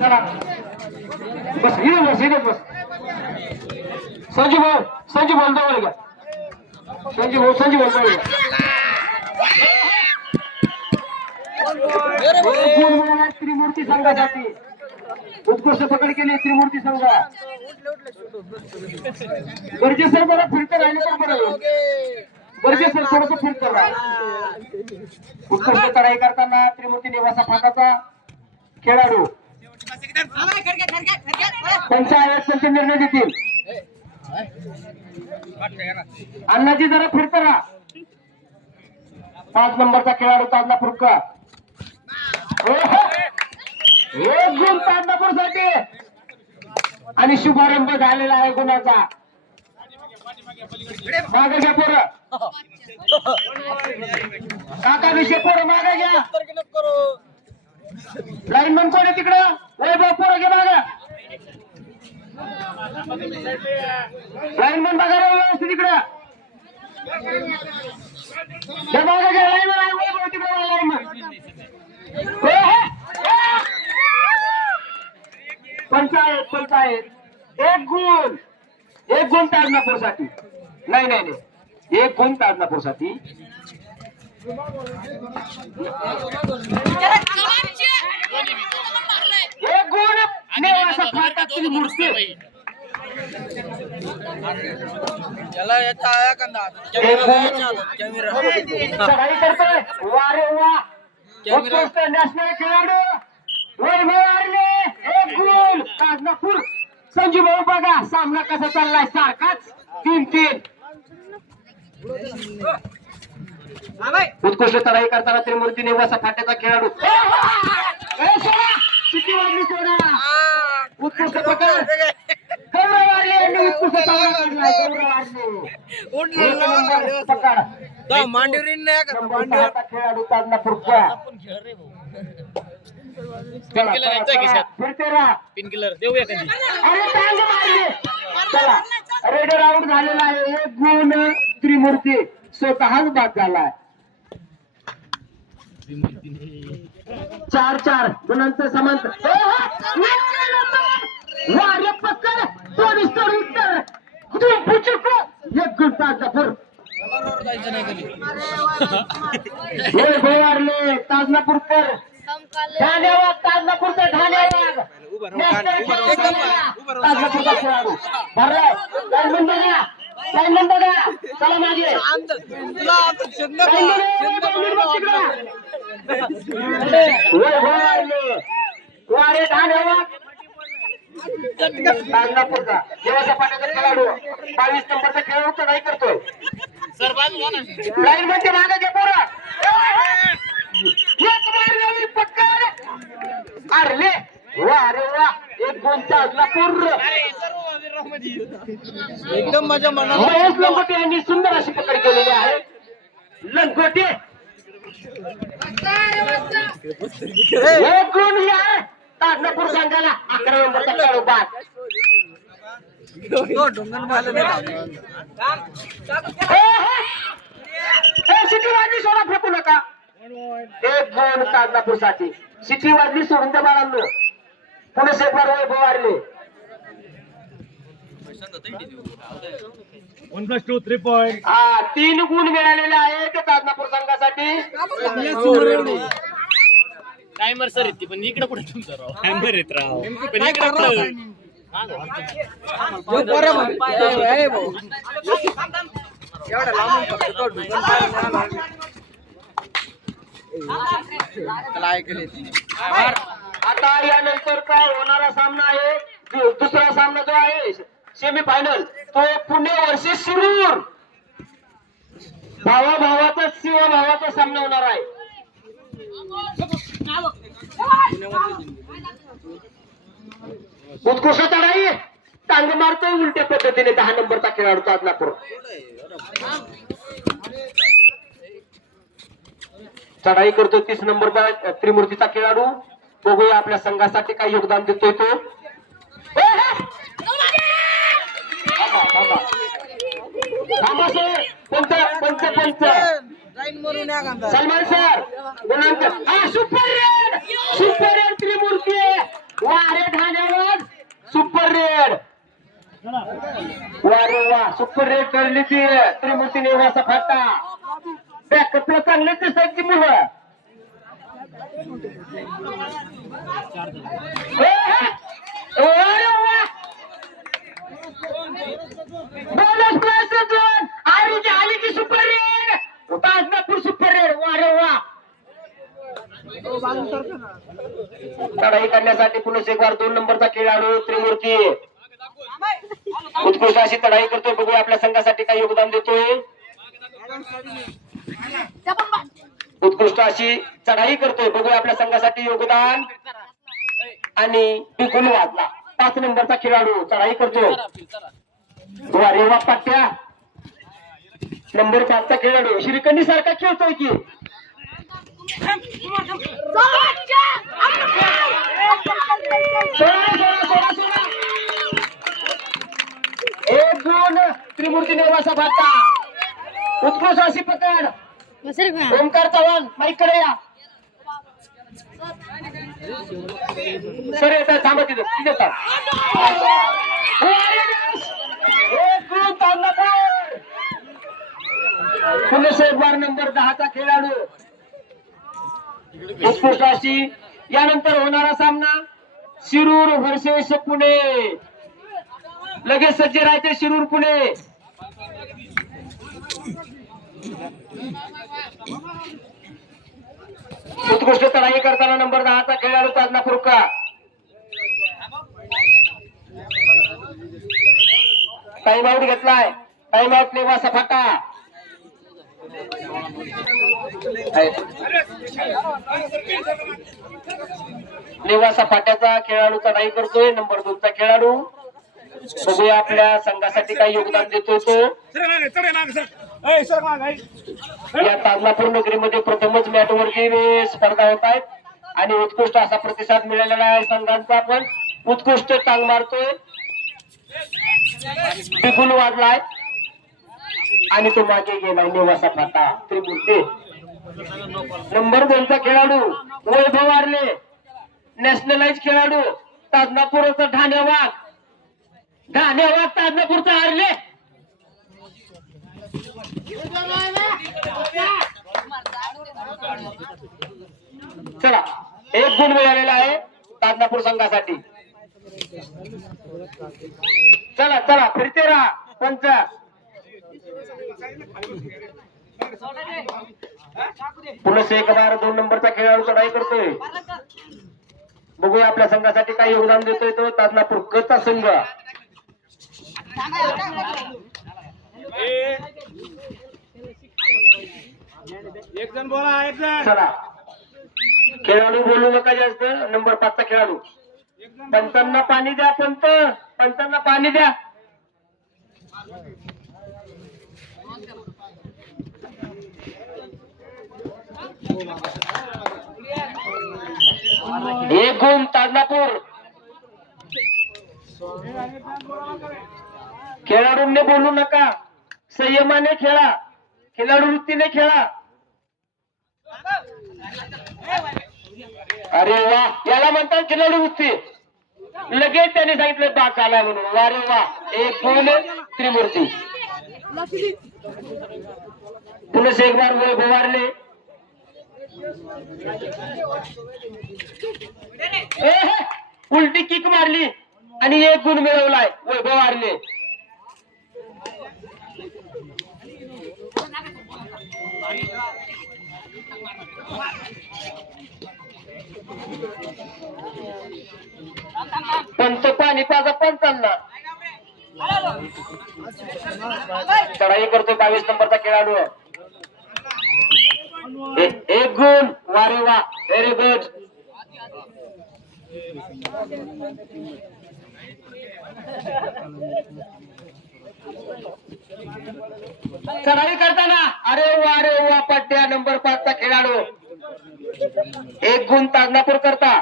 चला बस इथेच बस. संजू भाऊ जवळ घ्या. संजू भाऊ जवळ घ्या. त्रिमूर्ती संघासाठी उत्कृष्ट पकड केली त्रिमूर्ती संघ. गरजे सर मला फिरकर राहिले तर बरं. गरजे सर थोडस फिरकर राहा. उत्कृष्ट चढाई करताना त्रिमूर्ती निवासा फाटाचा खेळाडू त्यांच्या आयोजकांचे निर्णय देतील. अण्णाजी जरा फिरकर राहा. 5 नंबरचा खेळाडू ताजनापूरकर. एक गुण ताजनापूरसाठी आणि शुभारंभ झालेला आहे गुणाचा. मागे घ्या पोरं. काका विषय पोरं मागे घ्या. लाईनमन कोण आहे तिकडं? वैभव पोरं घे मागे. लाईनमन बघा रे व्यवस्थित तिकडं. मागे घ्या लाईनमन. वैभव तिकडे लाईनमन. पंचायत एक गुण ताजनापूरसाठी. नाही एक गुण ताजनापूरसाठी. एक गुण नेवासा फाटातील मूर्ती. चढाई करतोय. वारे वा. उत्कृष्ट नॅशनल खेळाडू वैभव आरले. एक गुण ताजनापूर. संजू भाऊ बघा सामना कसा चाललाय. सारखाच 3-3. उत्कृष्ट चढाई करताना त्रिमूर्ती निवासा फाट्याचा खेळाडू. किती वाजली सोडा. उत्कृष्ट पकड. गौरव आरले यांनी उत्कृष्ट चढाई काढलाय. गौरव आरले पकड. खेळाडू ताजनापूरचा. रेडर आउट झालेला आहे. एक गुण त्रिमूर्ती स्वतःच बाद झालाय. 4-4 गुणांचं समांतर. वारे पकड. पोलिस उत्तर. एक गुण ताजनापूर. भोवारले ताजनापूरकर. धन्यवाद ताजनापूरचा. धन्यवाद ताजनापूरचा खेळाडू. भरलाय लाईनमन बघा. चला मागे. वारे धन्यवाद ताजनापूरचा. देवाचा पाण्याचा खेळाडू 22 नंबरचा खेळाडू चढाई करतोय. लाईन मध्ये मागे घे पोरा. अरे वा अरे वा. एक गुण ताजनापूर. एकदम मजा महेश लंगोटे यांनी सुंदर अशी पकड केलेली आहे. लंगोटे एक गुण ही आहे ताजनापूर संघाला. 11 नंबरचा खेळाडू बाद. सिटी वाजली सोडा फेकू नका. एक गुण ताजनापूर साठी. सिटी वाजली सोडून त्या बाळांनो. पुणे सेफर वैभव आरले. 1+2 3 पॉइंट. 3 गुण मिळालेले आहेत ताजनापूर संघासाठी. टायमर सर येते पण इकडे पुढे तुमचा राव. टायमर येत राव पण इकडे पुढे. आता यानंतरचा होणारा सामना आहे. दुसरा सामना जो आहे सेमीफायनल तो पुणे वर्सेस शिरूर. भावाचा शिवभावाचा सामना होणार आहे. उत्कृष्ट चढाई. टांग मारतोय उलट्या पद्धतीने 10 नंबरचा खेळाडू ताजनापूर. चढाई करतोय 30 नंबरचा त्रिमूर्तीचा खेळाडू. बघूया आपल्या संघासाठी काय योगदान देतोय तो. थांबा सर. पंच सलमान सर. सुपर रेड त्रिमूर्ती वारे ठाण्यावर सुपर रेड. वारे वा सुपर रेड ठरली ती त्रिमूर्ती निवासा फाटा. बॅकअपला चांगले दिसत की मुलं. बोनस प्लस दोन आणि जी आली की super raid. Tajnapur super raid. वारे वा चढाई करण्यासाठी पुन्हा एक बार 2 नंबरचा खेळाडू त्रिमूर्ती उत्कृष्ट अशी चढाई करतोय. बघूया आपल्या संघासाठी काय योगदान देतोय. उत्कृष्ट अशी चढाई करतोय. बघूया आपल्या संघासाठी योगदान. आणि बिगुल वाजला. 5 नंबरचा खेळाडू चढाई करतोय. वारे वा पट्ट्या. नंबर 5 चा खेळाडू श्रीखंडी सारखा खेळतोय की. एक गुण त्रिमूर्ती निवासा भाता. उत्कृष्ट अशी पकड. ओमकार चव्हाण माईकडे या. सर येतात थांबा तिथं तिथे एक गुण ताजनापूर. पुन्हा एक बार नंबर 10 चा खेळाडू उत्कृष्ट अशी. यानंतर होणारा सामना शिरूर व्हर्सेस पुणे. लगेच सज्ज राहते शिरूर पुणे. उत्कृष्ट चढाई करताना नंबर 10 चा खेळाडू ताजनापूर का. टाइम आउट घेतलाय. टाइम आउट निवासा फाटा. निवासा फाट्याचा खेळाडू चढाई करतोय. नंबर 2 चा खेळाडू. बघूया आपल्या संघासाठी काय योगदान देतोय तो. या ताजनापूर नगरीमध्ये प्रथमच मॅट वरती स्पर्धा होत आहेत आणि उत्कृष्ट असा प्रतिसाद मिळालेला आहे संघांचा. पण उत्कृष्ट टांग मारतोय. बिगुल वाजलाय आणि तो मागे गेलाय. निवासा फाटा त्रिमूर्ती. नंबर 2 चा खेळाडू वैभव आरले. नॅशनलाइज खेळाडू ताजनापूरचा ठाणेवाग. ठाणेवाग ताजनापूरचा आरले. चला एक गुण मिळालेला आहे ताजनापूर संघासाठी. चला चला फिरते राहा पंच. पुन्हा एक बार 2 नंबरचा खेळाडू चढाई करतोय. बघूया आपल्या संघासाठी काय योगदान देतोय तो ताजनापूर कचा संघ. एक जण बोला. एक जण चला खेळाडू बोलू नका जास्त. नंबर 5 चा खेळाडू. पंचांना पाणी द्या. पंचांना पाणी द्या. एक गुण ताजनापूर. खेळाडूंनी बोलू नका. संयमाने खेळा. खेळाडू वृत्तीने खेळा. अरे वा याला म्हणतात खेळाडू वृत्ती. लगेच त्याने सांगितलं बाक आला म्हणून. वारे वा एक गुण त्रिमूर्ती. पुन्हा एक बार वैभव आरले. उलटी किक मारली आणि एक गुण मिळवलाय वैभव आरले. पंच पाणी पाजा पंचांना. चढाई करतोय 22 नंबरचा खेळाडू. एक गुण. वारे वा व्हेरी गुड. चढाई करताना अरे वा पट्ट्या. नंबर 5 चा खेळाडू. एक गुण ताजनापूर करता.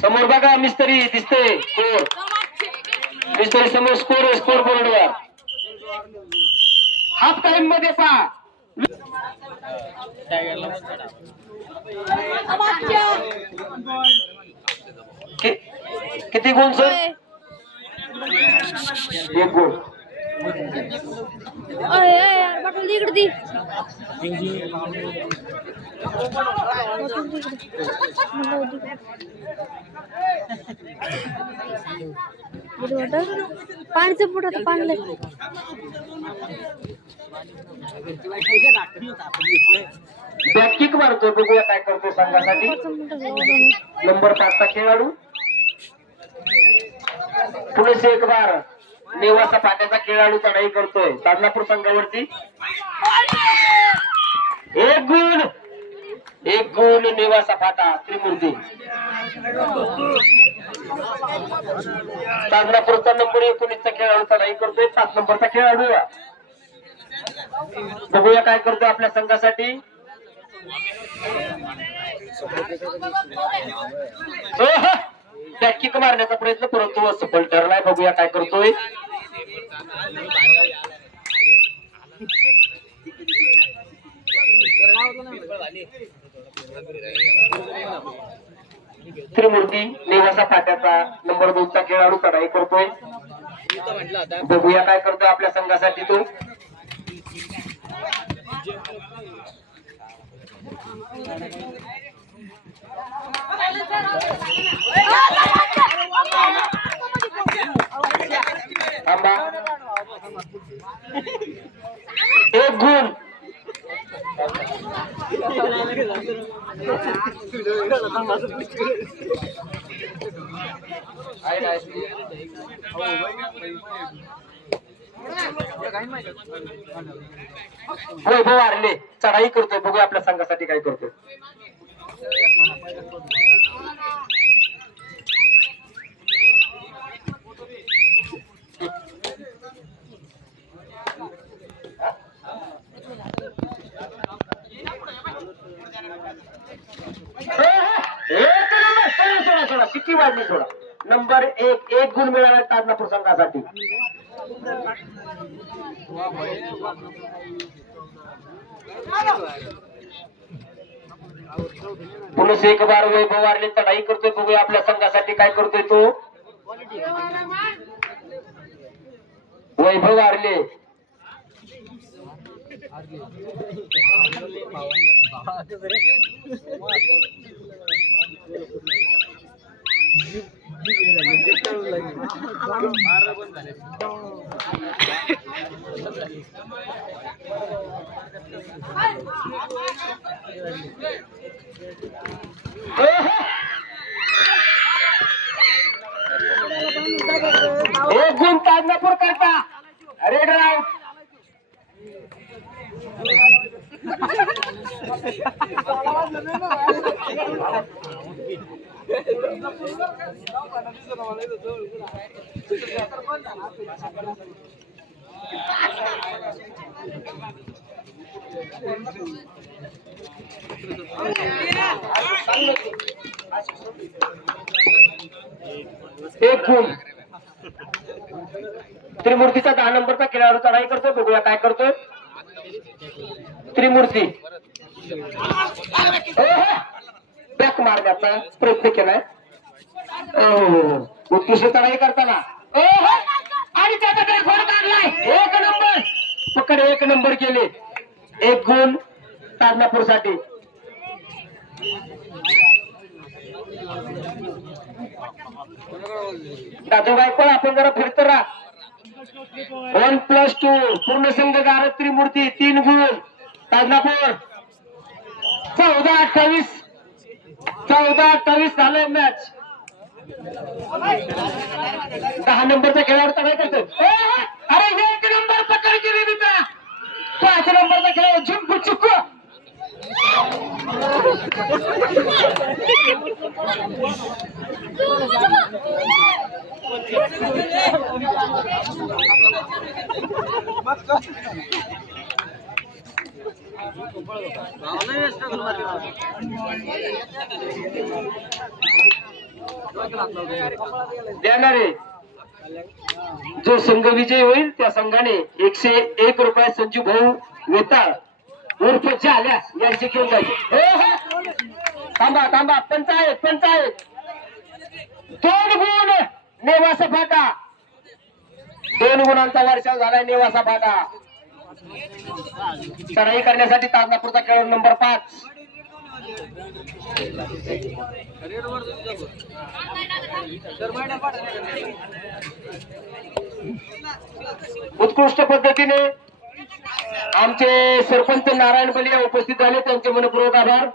समोर बघा मिस्त्री दिसते. मिस्त्री समोर स्कोर बोर्डवर. हाफ टाइम मध्ये पहा. किती गुण सर? एक गुण. इकडे दी पाण्याचं पोट आता पाणी बॅक मारतोय, बघूया काय करतोय संघासाठी. नंबर 5 चा खेळाडू. पुलिस एक बार नेवासा फाट्याचा खेळाडू चढाई करतोय ताजनापूर संघावरती. एक गुण नेवासा फाटा त्रिमूर्ती. ताजनापूरचा नंबर 19 चा खेळाडू चढाई करतोय 7 नंबरचा खेळाडू. बघूया काय करतोय आपल्या संघासाठी. किक मारण्याचा प्रयत्न परंतु सफल ठरलाय. बघूया काय करतोय. त्रिमूर्ती नेवासा फाट्याचा नंबर 2 चा खेळाडू चढाई करतोय. बघूया काय करतोय आपल्या संघासाठी तो. एक गुण. वैभव आरले चढाई करतोय. बघूया आपल्या संघासाठी काय करतोय. सोडा शिट्टी वाजली. सोडा नंबर 1 एक गुण मिळाला ताजनापूर संघासाठी. पुलिस एक बार वैभव वारले चढाई करतोय. बघूया आपल्या संघासाठी काय करतोय तो. वैभव वारले एक गुण ताजनापूर करता. Red out. एक गुण. त्रिमूर्तीचा 10 नंबरचा खेळाडू चढाई करतोय. बघूया काय करतोय त्रिमूर्ती. बॅक मारण्याचा प्रयत्न केलाय. उत्कृष्ट चढाई करताना आणि त्याचा काही फोड काढलाय. 1 नंबर पकड. 1 नंबर केले. 1 गुण ताजनापूर साठी. दादू गायकवाड आपण जरा फिरत राहा. 1+2 पूर्ण संघ गारद त्रिमूर्ती 3 गुण ताजनापूर. 14-28 झालंय मॅच. 10 नंबरचा खेळाडू काय करतो. अरे 1 नंबर पकड केली मित्रा. 5 नंबरचा खेळाडू झुंपू चुक्कू. देणारे जो संघ विजय होईल त्या संघाने 101 रुपये संजू भाऊ वेताळ उर्फ झाल्या यांची घेऊन जायची. थांबा थांबा, पंच आहेत. 2 गुण नेवासा फाटा, 2 गुणांचा वर्षाव झालाय नेवासा फाटा. चढाई करण्यासाठी ताजनापूरचा खेळाडू नंबर 5. उत्कृष्ट पद्धतीने आमचे सरपंच नारायण बलिया उपस्थित झाले, त्यांचे मनपूर्वक आभार.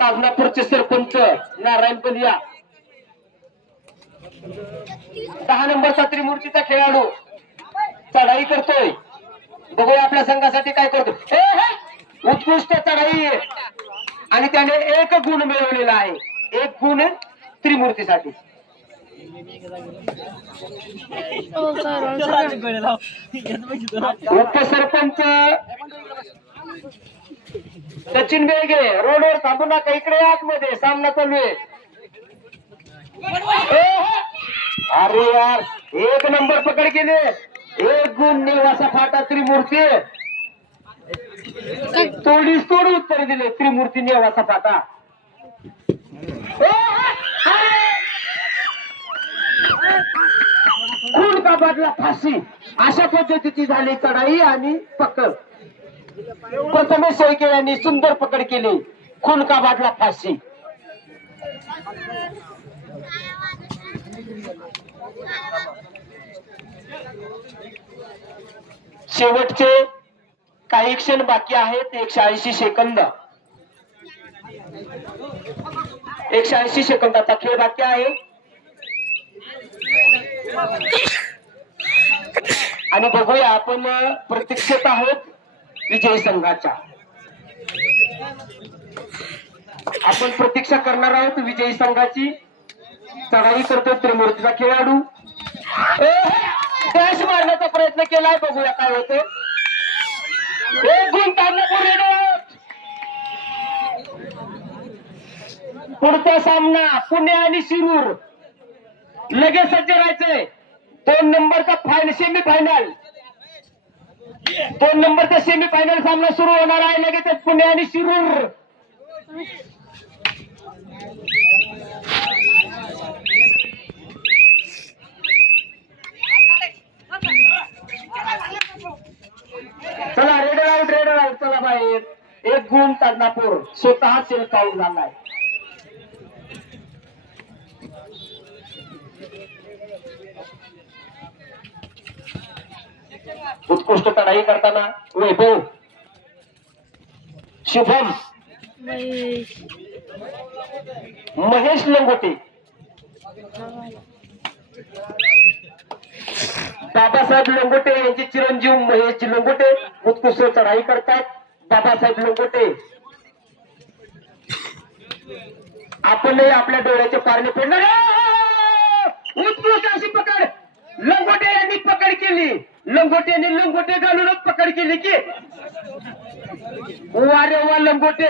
ताजनापूरचे सरपंच नारायण बलिया. 10 नंबरचा त्रिमूर्तीचा खेळाडू चढाई करतोय. बघूया आपल्या संघासाठी काय करतो. उत्कृष्ट चढाई आणि त्याने 1 गुण मिळवलेला आहे. 1 गुण त्रिमूर्तीसाठी. उपसरपंच सचिन बेगे, रोडवर थांबू नका, इकडे आतमध्ये सामना चालू आहे. अरे यार, 1 नंबर पकड केले. 1 गुण नेवासा फाटा त्रिमूर्ती. तोड उत्तर दिले त्रिमूर्ती नेवासा फाटा. खून का बदला फाशी, अशा पद्धतीची झाली चढाई आणि पकड. प्रथमेश सोयके यांनी सुंदर पकड केली. खून का बदला फाशी. शेवटचे काही क्षण बाकी आहेत. 180 सेकंद. 180 सेकंदाचा खेळ बाकी आहे आणि बघूया आपण प्रतीक्षेत आहोत विजयी संघाच्या. आपण प्रतीक्षा करणार आहोत विजयी संघाची. चढाई करतो त्रिमूर्तीचा खेळाडू. डॅश मारण्याचा प्रयत्न केलाय, बघूया काय होते. 1 गुण ताजनापूर रेडर्स. पुढचा सामना पुणे आणि शिरूर. लगेच सज्ज राहायचंय. 2 नंबरचा सेमीफायनल. 2 नंबरचा सेमीफायनल सामना सुरू होणार आहे. लगेच पुणे आणि शिरूर. चला, रेडर आउट. चला बाहेर. 1 गुण ताजनापूर स्वतः सेल्फ आउट झालाय. उत्कृष्ट चढाई करताना वैभव, शुभम, महेश लंगोटे, बाबासाहेब लंगोटे यांचे चिरंजीव महेश लंगोटे उत्कृष्ट चढाई करतात. बाबासाहेब लंगोटे, आपणही आपल्या डोळ्याचे पारणे फेडणार. उत्कृष्ट अशी पकड लंगोटे यांनी पकड केली. लंगोटे घालूनच पकड केली की वारे वा लंगोटे.